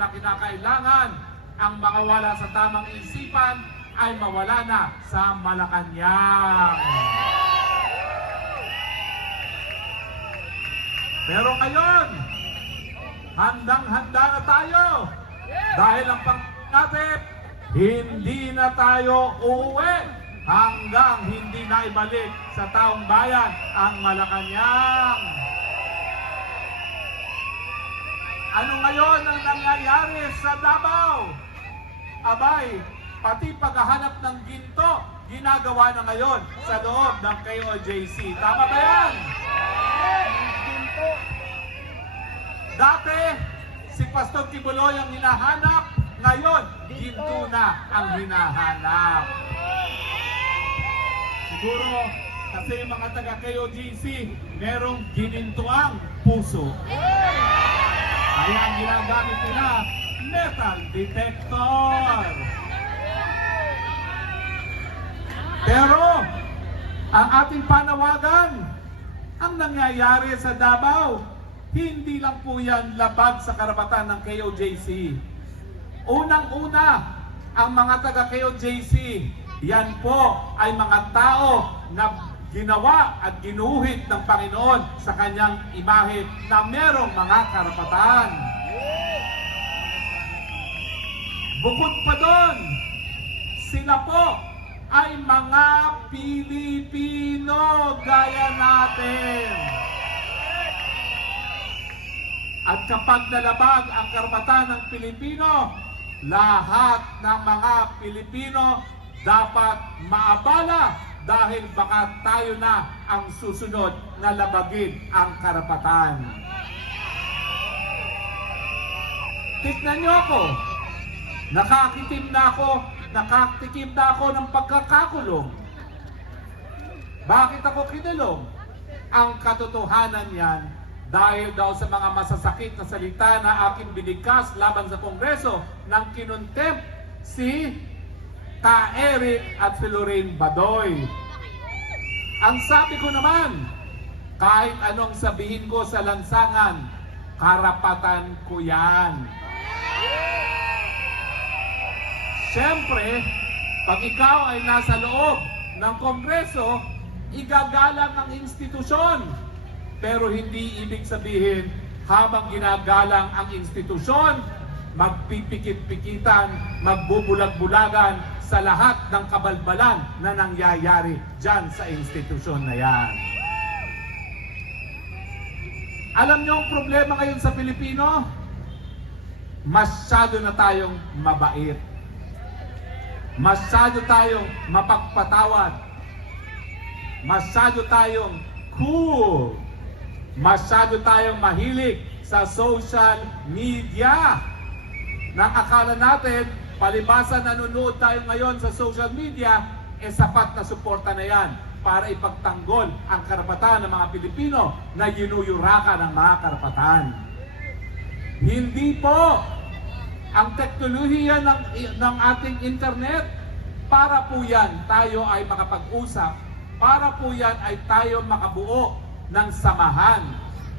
na kinakailangan ang mga wala sa tamang isipan ay mawala na sa Malacanang. Pero ngayon, handang-handa na tayo dahil ang natin, hindi na tayo uuwi hanggang hindi na ibalik sa taong bayan ang Malacanang. Ano ngayon ang nangyayari sa Davao? Abay, pati paghahanap ng ginto, ginagawa na ngayon sa loob ng KOJC. Tama ba yan? Dati, si Pastor Kibuloy ang hinahanap, ngayon, ginto na ang hinahanap. Siguro, kasi yung mga taga-KOJC, merong ginintuang puso. Kaya ang ginagamit nila, metal detector. Pero, ang ating panawagan, ang nangyayari sa Davao, hindi lang po yan labag sa karapatan ng KOJC. Unang-una, ang mga taga-KOJC, yan po ay mga tao na ginawa at ginuhit ng Panginoon sa kanyang imahe na merong mga karapatan. Bukod pa doon, sila po ay mga Pilipino gaya natin. At kapag nalabag ang karapatan ng Pilipino, lahat ng mga Pilipino dapat maabala dahil baka tayo na ang susunod na labagin ang karapatan. Tignan niyo ako. Nakatikim na ako ng pagkakakulong. Bakit ako kinulong? Ang katotohanan yan, dahil daw sa mga masasakit na salita na aking binigkas laban sa Kongreso ng kinontempt si Ka Eric at si Lorraine Badoy. Ang sabi ko naman, kahit anong sabihin ko sa lansangan, karapatan ko yan. Siyempre, pag ikaw ay nasa loob ng Kongreso, igagalang ang institusyon. Pero hindi ibig sabihin, habang ginagalang ang institusyon, magpipikit-pikitan, magbubulag-bulagan sa lahat ng kabalbalan na nangyayari dyan sa institusyon na yan. Alam niyo ang problema ngayon sa Pilipino? Masyado na tayong mabait. Masyado tayong mapagpatawad. Masyado tayong cool. Masyado tayong mahilig sa social media. Nang akala natin, palibasa nanonood tayo ngayon sa social media, sapat na suporta na yan para ipagtanggol ang karapatan ng mga Pilipino na ginuyurakan ng mga karapatan. Hindi po. Ang teknolohiya ng ating internet, para po yan tayo ay makapag-usap, para po yan ay tayo makabuo ng samahan.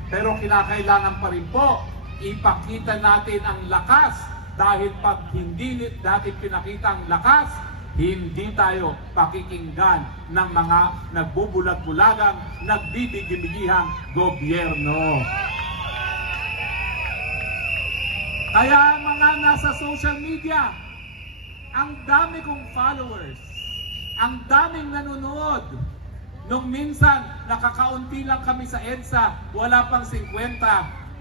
Pero kinakailangan pa rin po, ipakita natin ang lakas dahil pag hindi natin pinakita ang lakas, hindi tayo pakikinggan ng mga nagbubulag-bulagang, nagbibigibigihang gobyerno. Kaya mga nasa social media, ang dami kong followers, ang daming nanonood. Nung minsan, nakakaunti lang kami sa EDSA, wala pang 50,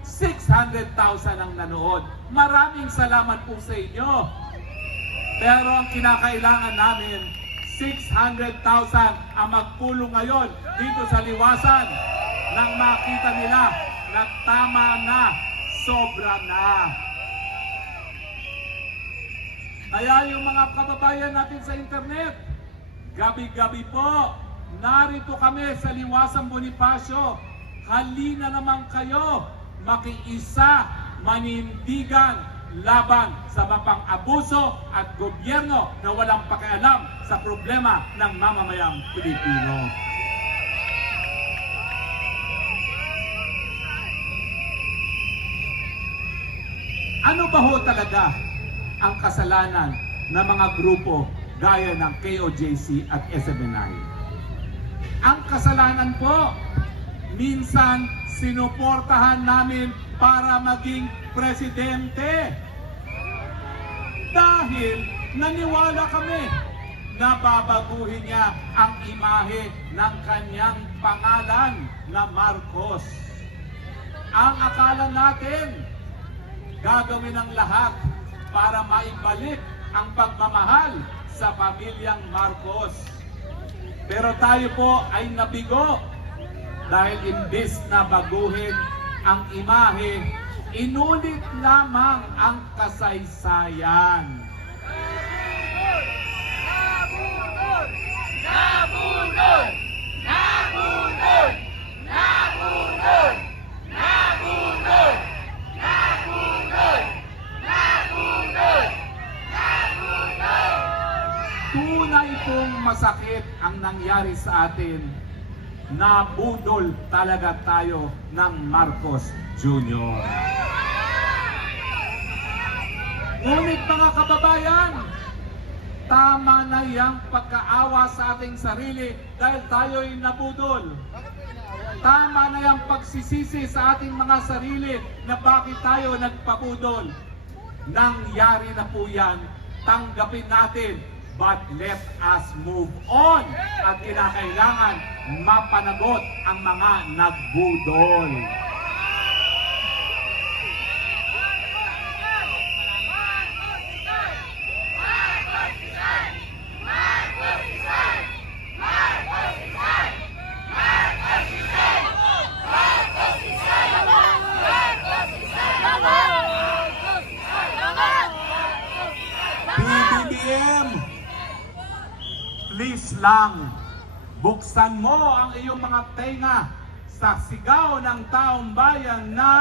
600,000 ang nanood. Maraming salamat po sa inyo. Pero ang kinakailangan namin, 600,000 ang magpulong ngayon dito sa liwasan nang makita nila na tama na, sobra na. Kaya yung mga kababayan natin sa internet, gabi-gabi po, narito kami sa Liwasang Bonifacio. Halina naman kayo, makiisa, manindigan, laban sa mapang-abuso at gobyerno na walang pakialam sa problema ng mamamayang Pilipino. Ano ba ho talaga ang kasalanan ng mga grupo gaya ng KOJC at SMNI? Ang kasalanan po, minsan sinuportahan namin para maging presidente. Dahil naniwala kami na babaguhin niya ang imahe ng kanyang pangalan na Marcos. Ang akala natin, gagawin ang lahat para maibalik ang pagmamahal sa pamilyang Marcos. Pero tayo po ay nabigo dahil imbis na baguhin ang imahe, inulit lamang ang kasaysayan. Nabudol! Nabudol! Nabudol! Nabudol! Nabudol! Nabudol! Nabudol! Nabudol! Tunay pong masakit ang nangyari sa atin. Nabudol talaga tayo ng Marcos Jr. Ngunit mga kababayan, tama na yung pagkaawa sa ating sarili dahil tayo'y nabudol. Tama na yung pagsisisi sa ating mga sarili na bakit tayo nagpabudol. Nangyari na po yan, tanggapin natin. But let us move on. At kinakailangan mapanagot ang mga nagbudol. BBM, please lang, buksan mo ang iyong mga tenga sa sigaw ng taong bayan na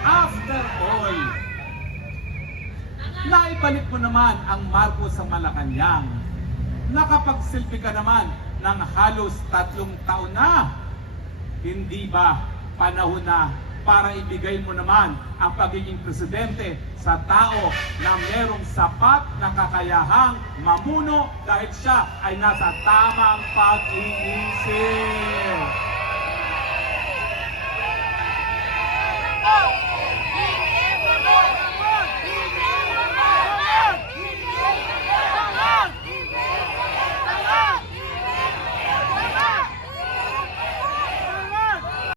after all, naibalik mo naman ang Marcos sa Malacanang. Nakapagsilbi ka naman ng halos 3 taon na. Hindi ba panahon na para ibigay mo naman ang pagiging presidente sa tao na merong sapat na kakayahang mamuno dahil siya ay nasa tamang pag-iisip?